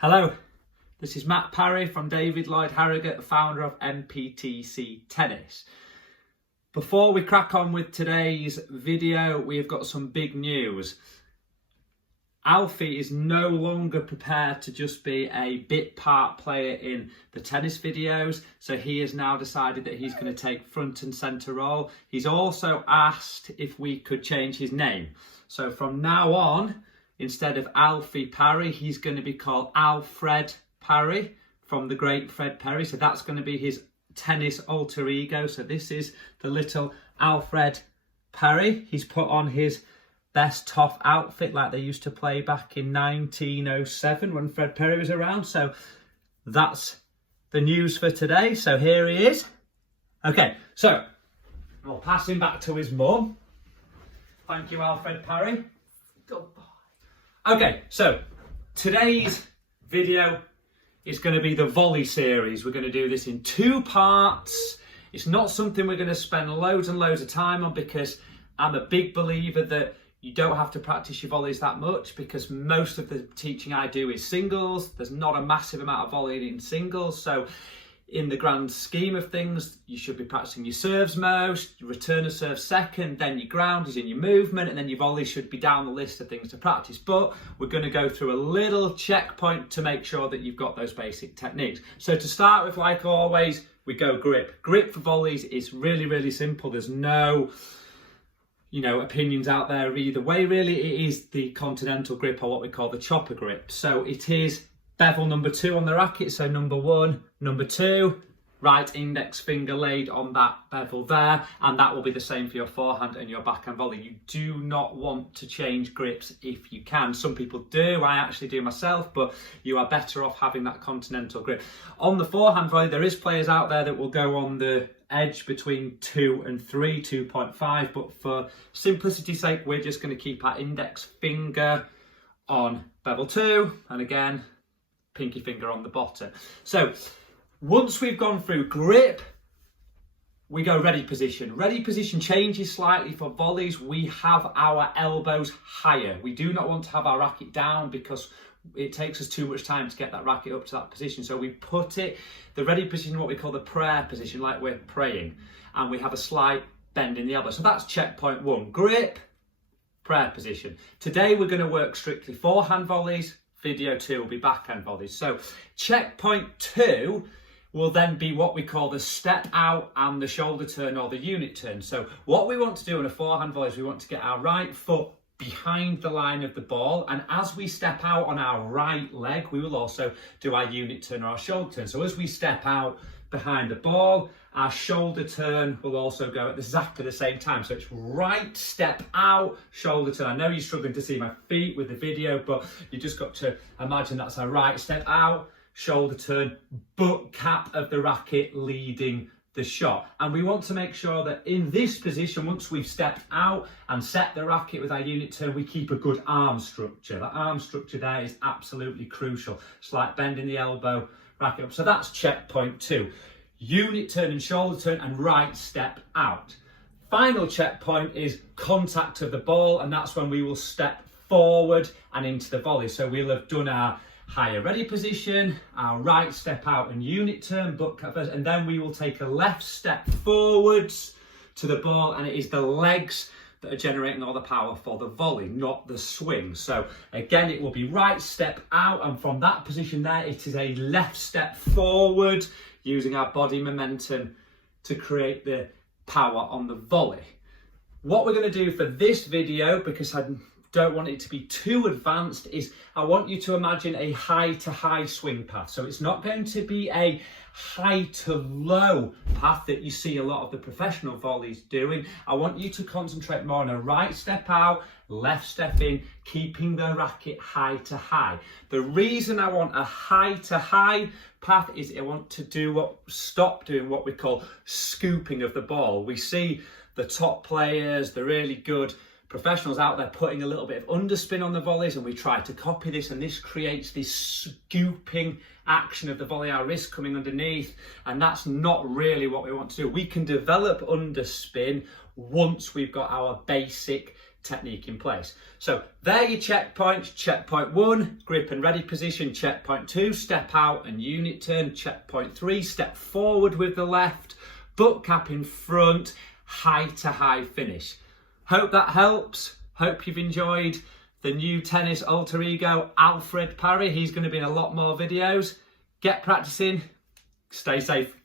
Hello, this is Matt Parry from David Lloyd Harrogate, founder of MPTC Tennis. Before we crack on with today's video, we've got some big news. Alfie is no longer prepared to just be a bit part player in the tennis videos, so he has now decided that he's going to take front and centre role. He's also asked if we could change his name. So from now on, instead of Alfie Parry, he's going to be called AlFred Parry from the great Fred Perry. So that's going to be his tennis alter ego. So this is the little AlFred Parry. He's put on his best top outfit like they used to play back in 1907 when Fred Perry was around. So that's the news for today. So here he is. Okay, so I'll pass him back to his mum. Thank you, AlFred Parry. Goodbye. Okay, so today's video is going to be the Volley Series. We're going to do this in 2 parts. It's not something we're going to spend loads and loads of time on because I'm a big believer that you don't have to practice your volleys that much because most of the teaching I do is singles. There's not a massive amount of volleying in singles. So in the grand scheme of things, you should be practicing your serves most, your return of serve second, then your ground is in your movement, and then your volley should be down the list of things to practice. But we're going to go through a little checkpoint to make sure that you've got those basic techniques. So to start with, like always, we go grip. Grip for volleys is really, really simple. There's no opinions out there either way, really. It is the continental grip, or what we call the chopper grip. So it is bevel number 2 on the racket. So number 1, number 2, right index finger laid on that bevel there, and that will be the same for your forehand and your backhand volley. You do not want to change grips if you can. Some people do, I actually do myself, but you are better off having that continental grip. On the forehand volley, there is players out there that will go on the edge between 2 and 3, 2.5, but for simplicity's sake, we're just going to keep our index finger on bevel 2, and again, pinky finger on the bottom. So once we've gone through grip, we go ready position. Ready position changes slightly for volleys. We have our elbows higher. We do not want to have our racket down because it takes us too much time to get that racket up to that position. So we put the ready position, what we call the prayer position, like we're praying, and we have a slight bend in the elbow. So that's checkpoint 1, grip, prayer position. Today we're going to work strictly forehand volleys. Video 2 will be backhand volleys. So checkpoint 2 will then be what we call the step out and the shoulder turn, or the unit turn. So what we want to do in a forehand volley is we want to get our right foot behind the line of the ball, and as we step out on our right leg, we will also do our unit turn or our shoulder turn. So as we step out behind the ball, our shoulder turn will also go at exactly the same time. So it's right step out, shoulder turn. I know you're struggling to see my feet with the video, but you just got to imagine that's our right step out, shoulder turn, butt cap of the racket leading the shot. And we want to make sure that in this position, once we've stepped out and set the racket with our unit turn, we keep a good arm structure. That arm structure there is absolutely crucial. Slight bend in the elbow, racket up. So that's checkpoint 2. Unit turn and shoulder turn and right step out. Final checkpoint is contact of the ball, and that's when we will step forward and into the volley. So we'll have done our higher ready position, our right step out and unit turn, butt cut first, and then we will take a left step forwards to the ball, and it is the legs that are generating all the power for the volley, not the swing. So again, it will be right step out, and from that position there, it is a left step forward, using our body momentum to create the power on the volley. What we're going to do for this video, because I don't want it to be too advanced, is I want you to imagine a high to high swing path. So it's not going to be a high to low path that you see a lot of the professional volleys doing. I want you to concentrate more on a right step out, left step in, keeping the racket high to high. The reason I want a high to high path is I want to stop doing what we call scooping of the ball. We see the top players, the really good professionals out there putting a little bit of underspin on the volleys, and we try to copy this, and this creates this scooping action of the volley, our wrist coming underneath, and that's not really what we want to do. We can develop underspin once we've got our basic technique in place. So there are your checkpoints. Checkpoint 1, grip and ready position. Checkpoint 2, step out and unit turn. Checkpoint 3, step forward with the left, butt cap in front, high to high finish. Hope that helps. Hope you've enjoyed the new tennis alter ego, AlFred Parry. He's going to be in a lot more videos. Get practicing. Stay safe.